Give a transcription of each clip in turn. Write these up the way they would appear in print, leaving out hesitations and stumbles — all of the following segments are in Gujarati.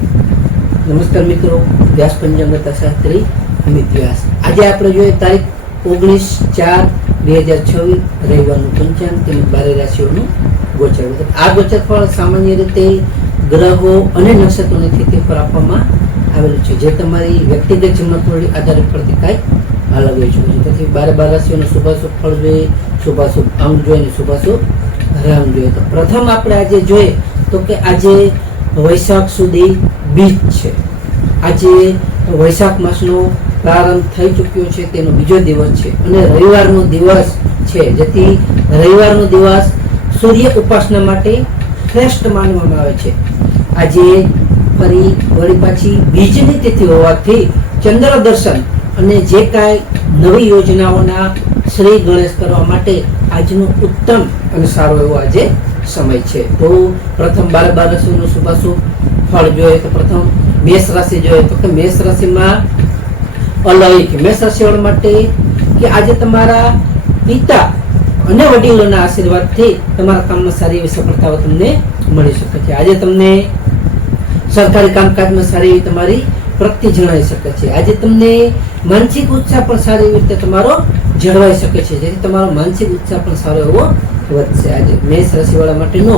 નમસ્કાર મિત્રો, વ્યાસ પંચાંગ શાસ્ત્રી અમિત વ્યાસ. આજે આપણે જોઈએ તારીખ 19/4/2026 રવિવારનું પંચાંગ તેમજ 12 રાશિઓનું ગોચર. આ ગોચર ફળ સામાન્ય રીતે ગ્રહો અને નક્ષત્રોની સ્થિતિ પર આપવામાં આવેલું છે, જે તમારી વ્યક્તિગત જન્મકુંડળી આધારિત પરથી કાંઈક અલગ હોઈ શકે છે. તેથી 12 રાશિઓનું શુભાશુભ ફળ જોઈએ, શુભાશુભ અંગ જોઈએ અને શુભાશુભ રામ જોઈએ. તો પ્રથમ આપણે આજે જોઈએ તો કે આજે વૈશાખ સુધી બીજ છે. આજે વૈશાખ માસનો પ્રારંભ થઈ ચૂક્યો છે, તેનો બીજો દિવસ છે અને રવિવારનો દિવસ છે, જેથી રવિવારનો દિવસ સૂર્ય ઉપાસના માટે શ્રેષ્ઠ માનવામાં આવે છે. આજે ફરી વળી પાછી બીજની તિથિ હોવાથી ચંદ્ર દર્શન અને જે કાંઈ નવી યોજનાઓના શ્રી ગણેશ કરવા માટે આજનો ઉત્તમ અને સારો એવો આજે સમય છે. તો પ્રથમ 12 રાશિનું શુભાશુભ ફળ જોઈએ તો પ્રથમ મેષ રાશિ જોઈએ તો કે મેષ રાશિમાં અલૌકિક મેષ રાશિવાળા માટે કે આજે તમારા પિતા અને વડીલોના આશીર્વાદથી તમારા કામમાં સારી એવી સફળતાઓ તમને મળી શકે છે. આજે તમને સરકારી કામકાજમાં સારી એવી તમારી પ્રગતિ જણાવી શકે છે. આજે તમને માનસિક ઉત્સાહ પણ સારી એવી રીતે તમારો જળવાઈ શકે છે, જેથી તમારો માનસિક ઉત્સાહ પણ સારો એવો વધશે. આજે મેષ રાશિવાળા માટેનો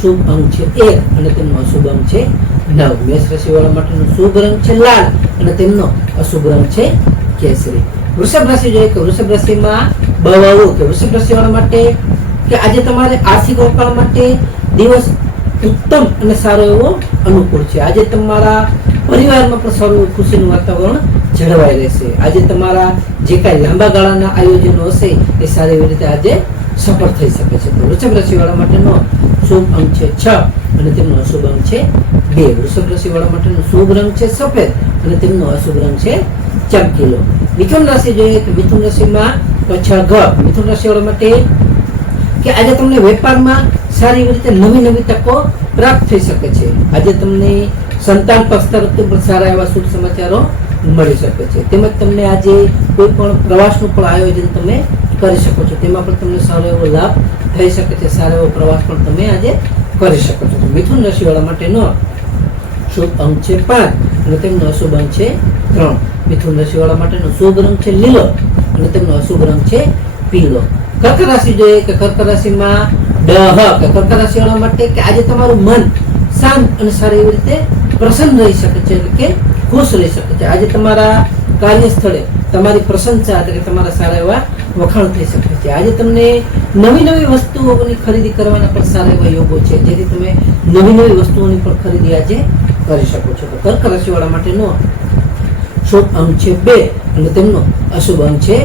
શુભ અંક છે 1 અને તેમનો અશુભ અંક છે 9. મેષ રાશિવાળા માટેનો શુભ રંગ છે લાલ અને તેમનો અશુભ રંગ છે કેસરી. વૃષભ રાશિ જોઈએ કે વૃષભ રાશિમાં બહુ કે વૃષભ રાશિવાળા માટે કે આજે તમારે આર્થિક રોકાણ માટે દિવસ ઉત્તમ અને સારો એવો અનુકૂળ છે. આજે તમારા પરિવારમાં પણ સારું ખુશીનું વાતાવરણ જળવાઈ રહેશે. આજે તમારા જે કાંઈ લાંબા ગાળાના આયોજનો હશે એ સારી એવી રીતે આજે સફળ થઈ શકે છે. તો વૃષભ રાશિવાળા માટેનો શુભ અંક છે 6 અને તેમનો અશુભ અંક છે 2. વૃષભ રાશિવાળા માટેનો શુભ રંગ છે સફેદ અને તેમનો અશુભ રંગ છે ચમકીલો. મિથુન રાશિ જોઈએ કે મિથુન રાશિમાં કચ્છ મિથુન રાશિવાળા માટે કે આજે તમને વેપારમાં સારી એવી રીતે નવી તકો પ્રાપ્ત થઈ શકે છે. આજે તમને સંતાન પક્ષ તરફથી પણ સારા એવા શુભ સમાચારો મળી શકે છે. તેમજ તમને આજે કોઈ પણ પ્રવાસનું પણ આયોજન તમે કરી શકો છો, તેમાં પણ તમને સારો એવો લાભ થઈ શકે છે. સારો એવો પ્રવાસ પણ તમે આજે કરી શકો છો. મિથુન રાશિવાળા માટેનો શુભ અંક છે 5 અને તેમનો અશુભ અંક છે 3. મિથુન રાશિવાળા માટેનો શુભ રંગ છે લીલો અને તેમનો અશુભ રંગ છે પીળો. કર્ક રાશિ જોઈએ કે કર્ક રાશિમાં કર્ક રાશિવાળા માટે કે આજે તમારું મન શાંત અને સારી એવી રીતે પ્રસન્ન રહી શકે છે, એટલે કે ખુશ રહી શકે છે. આજે તમારા કાર્યસ્થળે તમારી પ્રશંસા એટલે કે તમારા સારા એવા વખાણ થઈ શકે છે. આજે તમને નવી વસ્તુઓની ખરીદી કરવાના પણ સારા એવા યોગો છે, જેથી તમે નવી વસ્તુઓની પણ ખરીદી આજે કરી શકો છો. તો કર્ક રાશિવાળા માટેનો શુભ અંક છે 2 અને તેમનો અશુભ અંક છે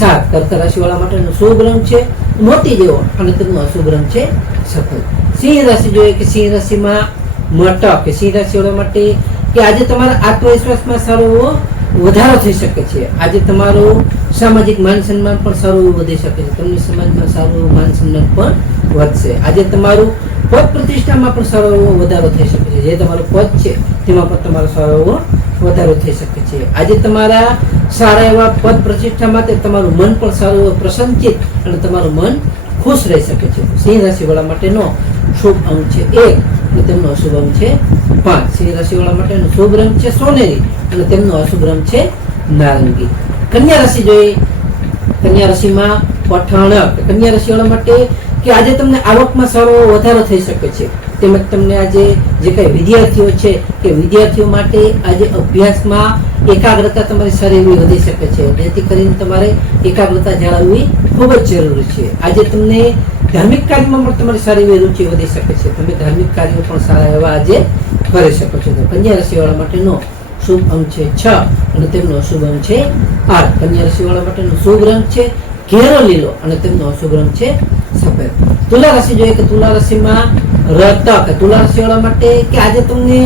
7. કર્ક રાશિવાળા માટેનો શુભ રંગ છે મોતી જેવો અને તેમનો અશુભ રંગ છે સફેદ. સિંહ રાશિ જોઈએ કે સિંહ રાશિમાં મટક કે સિંહ રાશિવાળા માટે કે આજે તમારા આત્મવિશ્વાસમાં સારો એવો વધારો થઈ શકે છે. આજે તમારું સામાજિક માન સન્માન પણ સારું એવું વધી શકે છે. તમને સમાજમાં સારું એવું માન સન્માન પણ વધશે. આજે તમારું પદ પ્રતિષ્ઠામાં પણ સારો એવો વધારો થઈ શકે છે. જે તમારું પદ છે તેમાં પણ તમારો સારો એવો વધારો થઈ શકે છે. આજે તમારા સારા એવા પદ પ્રતિષ્ઠા માટે તમારું મન પણ સારું એવું પ્રસન્નચિત અને તમારું મન ખુશ રહી શકે છે. સિંહ રાશિવાળા માટેનો શુભ અંક છે 1 અને તેમનો અશુભ અંક છે 5. સિંહ રાશિવાળા માટેનો શુભ રંગ છે સોનેરી અને તેમનો અશુભ રંગ છે નારંગી. કન્યા રાશિ જોઈએ કન્યા રાશિમાં પઠાણ કન્યા રાશિવાળા માટે કે આજે તમને આવકમાં સારો વધારો થઈ શકે છે. તેમજ તમને આજે જે કઈ વિદ્યાર્થીઓ છે કે વિદ્યાર્થીઓ માટે આજે અભ્યાસમાં એકાગ્રતા તમારી સારી એવી વધી શકે છે, જેથી કરીને તમારે એકાગ્રતા જાળવવી ખૂબ જ જરૂરી છે. આજે તમને ધાર્મિક કાર્યમાં પણ તમારી સારી એવી રુચિ વધી શકે છે. તમે ધાર્મિક કાર્યો પણ સારા એવા આજે કરી શકો છો. તો કન્યા રાશિવાળા માટેનો શુભ અંક છે 6 અને તેમનો અશુભ અંક છે 8. કન્યા રાશિવાળા માટેનો શુભ રંગ છે ઘેરો લીલો અને તેમનો અશુભ રંગ છે સફેદ. તુલા રાશિ જોઈએ કે તુલા રાશિમાં રતક તુલા રાશિવાળા માટે કે આજે તમને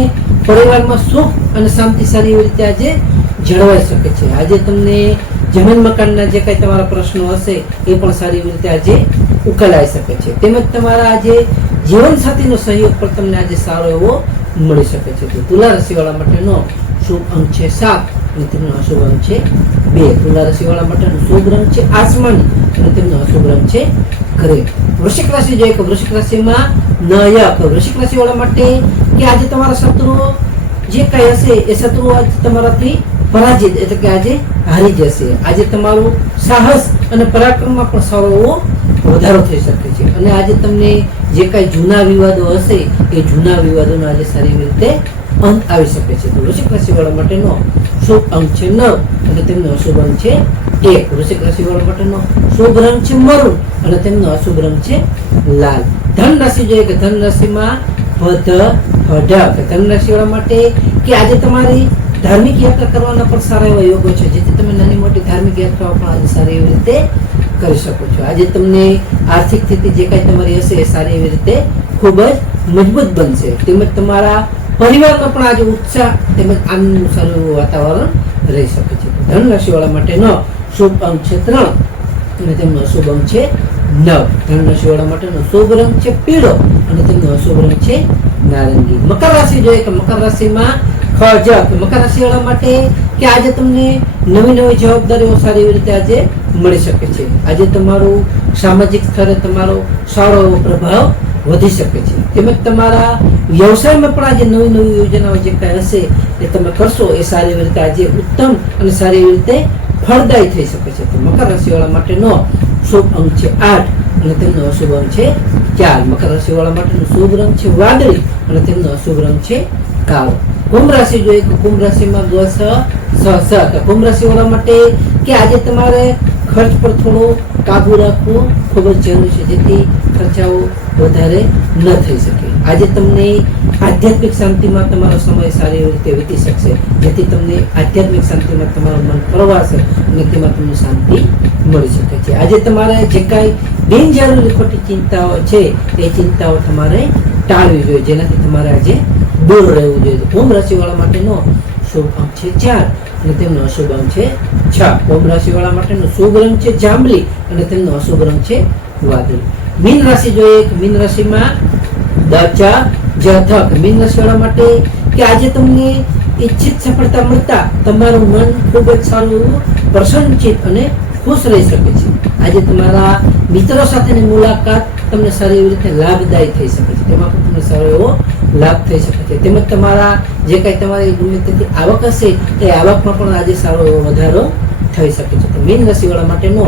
પરિવારમાં સુખ અને શાંતિ સારી એવી રીતે આજે જળવાઈ શકે છે. આજે તમને જમીન મકાનના જે કઈ તમારા પ્રશ્નો હશે એ પણ સારી એવી રીતે આજે ઉકેલાઈ શકે છે. તેમજ તમારા આજે જીવનસાથીનો સહયોગ પણ તમને આજે સારો એવો મળી શકે છે. તો તુલા રાશિવાળા માટેનો શુભ અંક છે 7 અને તેમનો અશુભ અંક છે 2. તુલા રાશિવાળા માટેનો શુભ રંગ છે આસમાની અને તેમનો અશુભ રંગ છે ગ્રે. વૃશ્ચિક રાશિ જોઈએ કે વૃશ્ચિક રાશિમાં નયક વૃશ્ચિક રાશિવાળા માટે કે આજે તમારા શત્રુઓ જે કઈ હશે એ શત્રુ આજ તમારાથી પરાજિત એટલે કે આજે હારી જશે. આજે તમારું સાહસ અને પરાક્રમમાં પણ સારો એવો વધારો થઈ શકે છે. અને આજે તમને જે કઈ જૂના વિવાદો હશે એ જૂના વિવાદોનો આજે સારી રીતે અંત આવી શકે છે. તો વૃશ્ચિક રાશિ વાળા માટેનો શુભ અંક છે 9 અને તેમનો અશુભ અંક છે 1. વૃશ્ચિક રાશિ વાળા માટેનો શુભ રંગ છે મરૂન અને તેમનો અશુભ રંગ છે લાલ. ધન રાશિ જોઈએ કે ધન રાશિમાં ધન રાશિ વાળા માટે કે આજે તમારી ધાર્મિક યાત્રા કરવાના પણ સારા એવા યોગો છે, જેથી તમે નાની મોટી ધાર્મિક યાત્રાઓ પણ આજે સારી એવી રીતે કરી શકો છો. આજે તમને આર્થિક સ્થિતિ જે કાંઈ તમારી હશે એ સારી એવી રીતે ખૂબ જ મજબૂત બનશે. તેમજ તમારા પરિવારમાં પણ આજે ઉત્સાહ તેમજ આનંદનું સારું એવું વાતાવરણ રહી શકે છે. ધન રાશિ વાળા માટેનો શુભ અંક છે 3 અને તેમનો અશુભ અંક છે 9. ધન રાશિ વાળા માટેનો શુભ રંગ છે પીળો અને તેમનો અશુભ રંગ છે નારંગી. મકર રાશિ જોઈએ કે મકર રાશિમાં મકર રાશિ વાળા માટે કે આજે તમને નવી નવી જવાબદારીઓ સારી એવી રીતે આજે મળી શકે છે. આજે તમારું સામાજિક સ્તરે તમારો સારો એવો પ્રભાવ વધી શકે છે. તેમજ તમારા વ્યવસાયમાં પણ આજે નવી નવી યોજનાઓ જે કઈ હશે એ તમે કરશો એ સારી એવી રીતે આજે ઉત્તમ અને સારી એવી રીતે ફળદાયી થઈ શકે છે. તો મકર રાશિ વાળા માટેનો શુભ અંક છે 8 અને તેમનો અશુભ અંક છે 4. મકર રાશિ વાળા માટેનો શુભ રંગ છે વાદળી અને તેમનો અશુભ રંગ છે કાળો. કુંભ રાશિ જોઈએ તો કુંભ રાશિમાં કુંભ રાશિ વાળા માટે કે આજે તમારે ખર્ચ પર થોડો કાબુ રાખવો ખૂબ જ જરૂરી છે, જેથી ખર્ચાઓ વધારે ન થઈ શકે. આજે તમને આધ્યાત્મિક શાંતિમાં તમારો સમય સારી એવી રીતે વીતી શકશે, જેથી તમને આધ્યાત્મિક શાંતિમાં તમારું મન ફરવાશે અને તેમાં તમને શાંતિ મળી શકે છે. આજે તમારે જે કાંઈ બિનજરૂરી ખોટી ચિંતાઓ છે એ ચિંતાઓ તમારે ટાળવી જોઈએ, જેનાથી તમારે આજે દૂર રહેવું જોઈએ. તો કુંભ રાશિ વાળા માટેનો શુભ અંક છે 4 અને તેમનો અશુભ અંક છે 6. કુંભ રાશિ વાળા માટેનો શુભ રંગ છે જાંબલી અને તેમનો અશુભ રંગ છે વાદળી. મીન રાશિ જોઈએ કે મીન રાશિમાં મીન રાશિ વાળા માટે કે આજે તમને ઈચ્છિત સફળતા મળતા તમારું મન ખૂબ જ સારું પ્રસન્નચિત અને ખુશ રહી શકે છે. આજે તમારા મિત્રો સાથેની મુલાકાત તમને સારી એવી રીતે લાભદાયી થઈ શકે છે, તેમાં પણ તમને સારો એવો લાભ થઈ શકે છે. તેમજ તમારા જે કાંઈ તમારી ગમે તેટલી આવક હશે એ આવકમાં પણ આજે સારો એવો વધારો થઈ શકે છે. તો મીન રાશિ વાળા માટેનો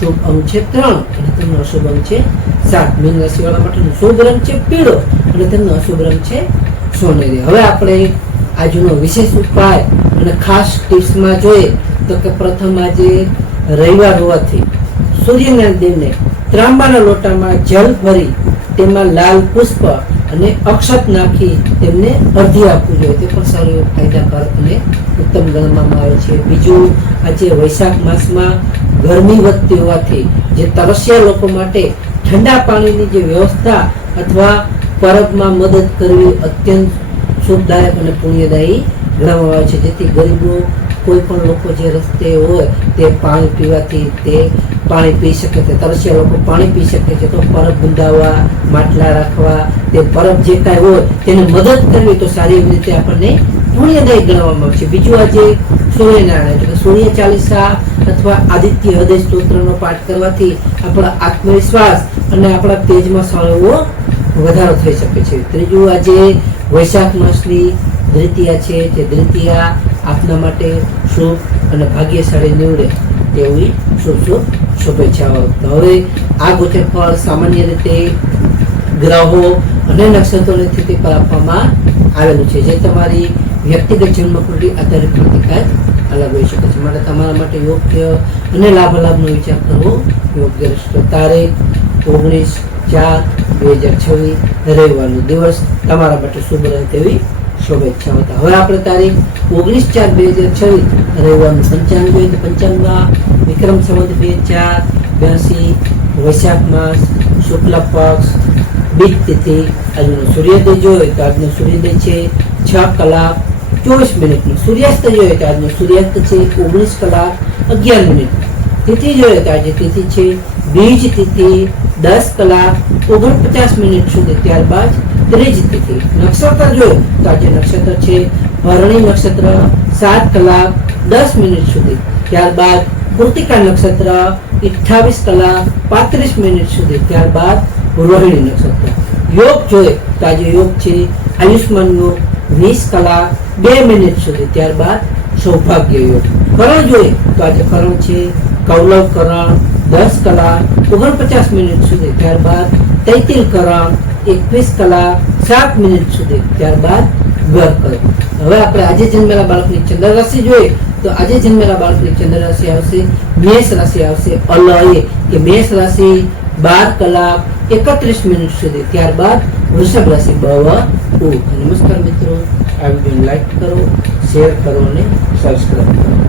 શુભ અંક છે 3 અને તેમનો અશુભ અંક છે 7. મીન રાશિ વાળા માટેનો શુભ રંગ છે પીળો અને તેમનો અશુભ રંગ છે સોનેરી. હવે આપણે આજનો વિશેષ ઉપાય અને ખાસ ટિપ્સમાં જોઈએ તો કે પ્રથમ આજે રવિવાર હોવાથી સૂર્યનારાયણ દેવને ત્રાંબાના લોટામાં જલ ભરી તેમાં લાલ પુષ્પ અને અક્ષત નાખી તેમને અર્ધ્ય આપવું જોઈએ. તે પણ સારું એવું ફાયદાકારક અને ઉત્તમ ગણવામાં આવે છે. બીજું, આજે વૈશાખ માસમાં ગરમી વધતી હોવાથી જે તરસ્યા લોકો માટે ઠંડા પાણીની જે વ્યવસ્થા અથવા પરબમાં મદદ કરવી અત્યંત શુભદાયક અને પુણ્યદાયી ગણવામાં આવે છે, જેથી ગરીબો કોઈ પણ લોકો જે રસ્તે હોય તે પાણી પીવાથી તે પાણી પી શકે છે. તરસ્યા લોકો પાણી પી શકે છે. તો પરબ બંધાવવા, માટલા રાખવા, તે પરબ જે કાંઈ હોય તેને મદદ કરવી તો સારી એવી રીતે આપણને પુણ્યદાયી ગણવામાં આવે છે. બીજું, આજે સૂર્યનારાયણ એટલે કે સૂર્ય ચાલીસા અથવા આદિત્ય હૃદય સ્તોત્રનો પાઠ કરવાથી આપણા આત્મવિશ્વાસ અને આપણા તેજમાં સારો એવો વધારો થઈ શકે છે. ત્રીજું, આજે વૈશાખ માસની દ્વિતીયા છે, તે દ્વિતીયા આપના માટે શુભ અને ભાગ્યશાળી નીવડે તેવી શુભેચ્છાઓ. હવે આ ગોચર ફળ સામાન્ય રીતે ગ્રહો અને નક્ષત્રોની સ્થિતિ પર આપવામાં આવેલું છે, જે તમારી વ્યક્તિગત જન્મકુંડળી આધારિત પ્રતિકાર અલગ હોઈ શકે છે. માટે તમારા માટે યોગ્ય અને લાભાલાભનો વિચાર કરવો યોગ્ય રહેશે. તારીખ 19/4/2026 રવિવારનો દિવસ તમારા માટે શુભ રહે તેવી શુભેચ્છાઓ. હવે આપણે તારીખ 19/4/2026 રવિવારનું પંચાંગ જોઈએ તો પંચાંગમાં વિક્રમ સંવત 2082 વૈશાખ માસ શુક્લ પક્ષ બીજ તિથિ. આજનો સૂર્યોદય જોઈએ તો આજનો સૂર્યોદય છે 6:24. સૂર્યાસ્ત જોઈએ તો આજનો સૂર્યાસ્ત છે 19:11. તિથિ જોઈએ તો આજે તિથિ છે બીજ તિથિ 10:49 સુધી. ત્યારબાદ ત્રીજ તિથિ. નક્ષત્ર જોઈએ તો આજે નક્ષત્ર છે ભરણી નક્ષત્ર 7:10 સુધી. ત્યારબાદ કૃતિકા નક્ષત્ર 28:35 સુધી. ત્યારબાદ રોહિણી નક્ષત્ર. યોગ જોઈએ તો આજે યોગ છે આયુષ્માન યોગ, 20 કલાક 2 મિનિટ સુધી. ત્યારબાદ સૌભાગ્ય યોગ. કરણ જોઈએ તો આજે કરણ છે કૌલવ કરણ 10 કલાક 49 મિનિટ સુધી. ત્યારબાદ તૈતિલ કરણ 21 કલાક 7 મિનિટ સુધી. ત્યારબાદ ગરકરણ. હવે આપણે આજે જન્મેલા બાળકની ચંદ્ર રાશિ જોઈએ તો આજે જન્મેલા બાળકની ચંદ્ર રાશિ આવશે મેષ રાશિ આવશે અલય કે મેષ રાશિ 12 કલાક 31 મિનિટ સુધી. ત્યારબાદ વૃષભ રાશિ બવ નમસ્કાર મિત્રો, આ વિડીયોને લાઈક કરો, શેર કરો અને સબસ્ક્રાઈબ કરો.